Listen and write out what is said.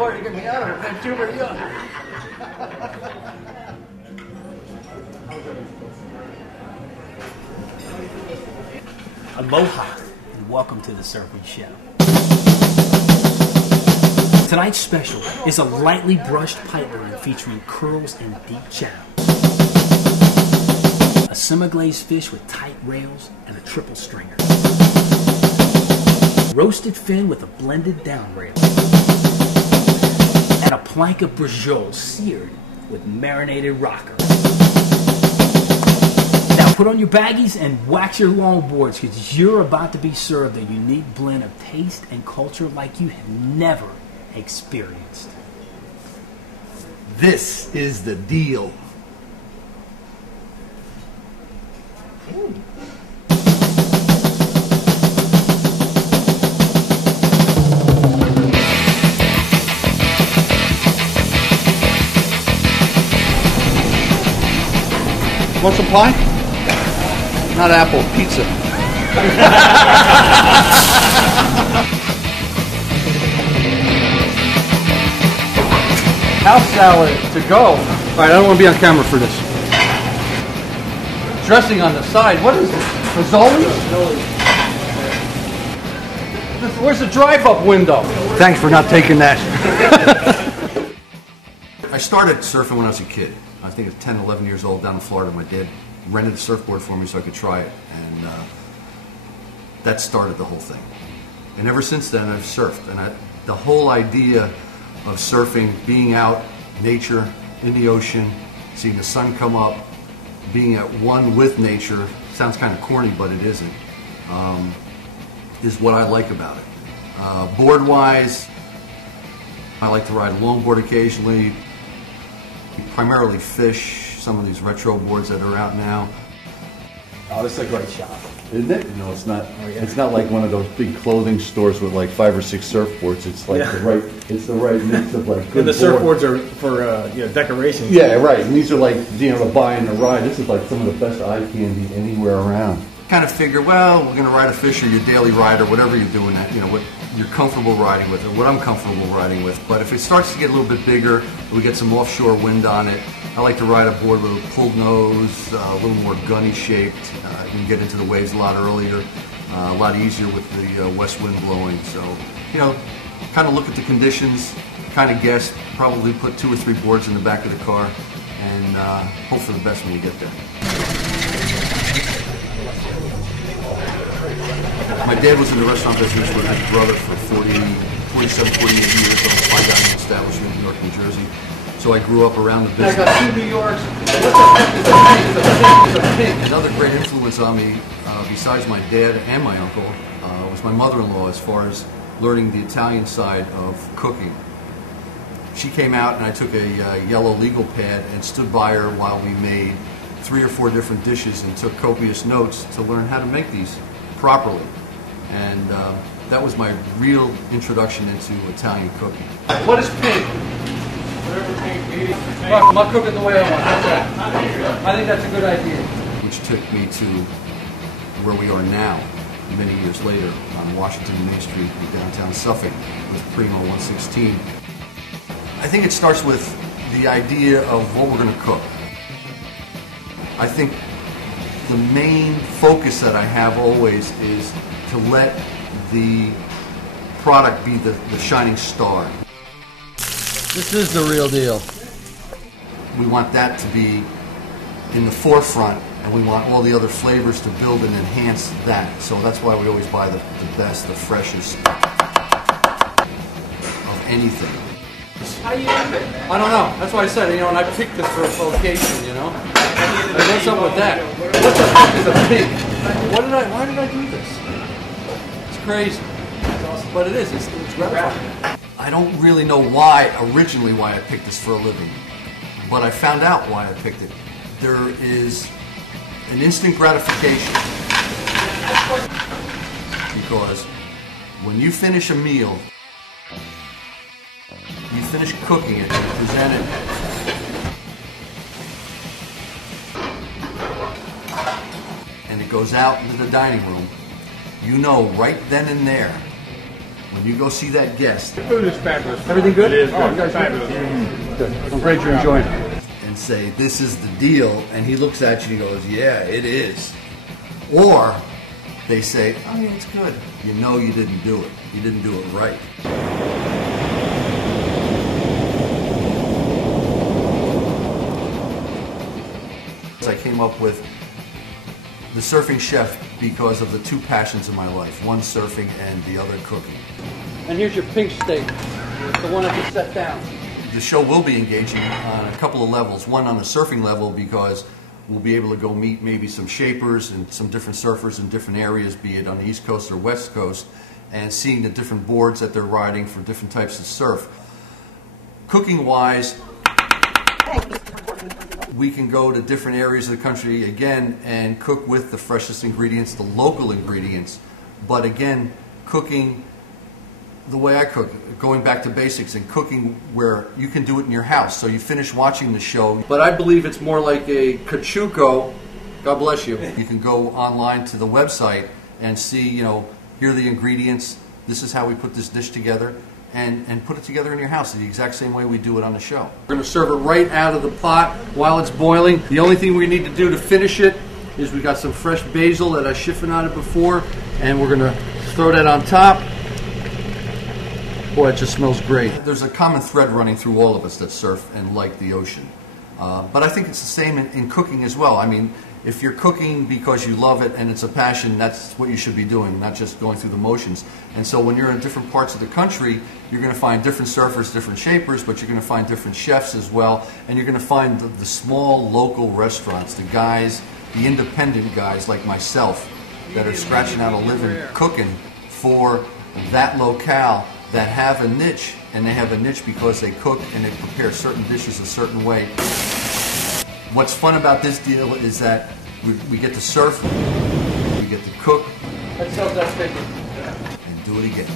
hard to get me out of it. I'm too very young. Aloha, and welcome to the Surfing Show. Tonight's special is a lightly brushed pipe line featuring curls and deep channel. A semi-glazed fish with tight rails and a triple stringer. Roasted fin with a blended down rail. And a plank of brajol seared with marinated rocker. Now put on your baggies and wax your longboards because you're about to be served a unique blend of taste and culture like you have never experienced. This is the deal. Want some pie? Not apple, pizza. House salad to go. All right, I don't want to be on camera for this. Dressing on the side. What is this? Fazoli? Where's the drive-up window? Thanks for not taking that. I started surfing when I was a kid. I think at 10, 11 years old down in Florida. My dad rented a surfboard for me so I could try it, and that started the whole thing. And ever since then I've surfed, and the whole idea of surfing, being out, nature, in the ocean, seeing the sun come up, being at one with nature, sounds kind of corny but it isn't, is what I like about it. Board-wise, I like to ride a longboard occasionally. Primarily fish, some of these retro boards that are out now. Oh, this is a great shop. Isn't it? No, it's not. Oh, yeah. It's not like one of those big clothing stores with like 5 or 6 surfboards. It's like the right mix of like good. And the surfboards are for decorations. Yeah, right. And these are like to buy and to ride. This is like some of the best eye candy anywhere around. Kind of figure, well, we're going to ride a fish or your daily ride or whatever you're doing, that what you're comfortable riding with or what I'm comfortable riding with. But if it starts to get a little bit bigger, we get some offshore wind on it. I like to ride a board with a pulled nose, a little more gunny shaped. You can get into the waves a lot earlier, a lot easier with the west wind blowing. So, kind of look at the conditions, kind of guess, probably put 2 or 3 boards in the back of the car, and hope for the best when you get there. My dad was in the restaurant business with his brother for 47, 48 years on a fine dining establishment in New York, New Jersey. So I grew up around the business. I got 2 New Yorks. Another great influence on me, besides my dad and my uncle, was my mother-in-law as far as learning the Italian side of cooking. She came out and I took a yellow legal pad and stood by her while we made 3 or 4 different dishes and took copious notes to learn how to make these properly. And that was my real introduction into Italian cooking. What is pink? Well, I'm cooking the way I want. How's that? I think that's a good idea. Which took me to where we are now, many years later, on Washington and Main Street in downtown Suffolk with Primo 116. I think it starts with the idea of what we're going to cook. I think the main focus that I have always is to let the product be the shining star. This is the real deal. We want that to be in the forefront, and we want all the other flavors to build and enhance that. So that's why we always buy the best, the freshest of anything. How do you keep it? I don't know. That's why I said, and I picked this for a location, What's up with that? What the heck is a pig? Why did I do this? It's crazy. But it is. It's gratifying. I don't really know originally why I picked this for a living, but I found out why I picked it. There is an instant gratification because when you finish a meal, you finish cooking it and present it, and it goes out into the dining room, you know right then and there when you go see that guest Food is fabulous. Everything good? It is. Oh, you guys fabulous. Good. I'm great you're enjoying it. and say, this is the deal, and he looks at you and he goes, yeah, it is. Or they say, I mean, it's good. You know you didn't do it. You didn't do it right. I came up with the surfing chef because of the two passions in my life, one surfing and the other cooking. And here's your pink steak, the one I just set down. The show will be engaging on a couple of levels. One on the surfing level because we'll be able to go meet maybe some shapers and some different surfers in different areas, be it on the East Coast or West Coast, and seeing the different boards that they're riding for different types of surf. Cooking-wise, we can go to different areas of the country, again, and cook with the freshest ingredients, the local ingredients. But again, cooking the way I cook, going back to basics and cooking where you can do it in your house. So you finish watching the show. But I believe it's more like a cachuco. God bless you. You can go online to the website and see, you know, here are the ingredients. This is how we put this dish together. And put it together in your house the exact same way we do it on the show. We're going to serve it right out of the pot while it's boiling. The only thing we need to do to finish it is we got some fresh basil that I chiffonaded before, and we're going to throw that on top. Boy, it just smells great. There's a common thread running through all of us that surf and like the ocean. But I think it's the same in cooking as well. I mean, if you're cooking because you love it and it's a passion, that's what you should be doing, not just going through the motions. And so when you're in different parts of the country, you're going to find different surfers, different shapers, but you're going to find different chefs as well. And you're going to find the small local restaurants, the guys, the independent guys like myself that are scratching out a living cooking for that locale that have a niche. And they have a niche because they cook and they prepare certain dishes a certain way. What's fun about this deal is that we get to surf, we get to cook, Let's sell that steak. and do it again.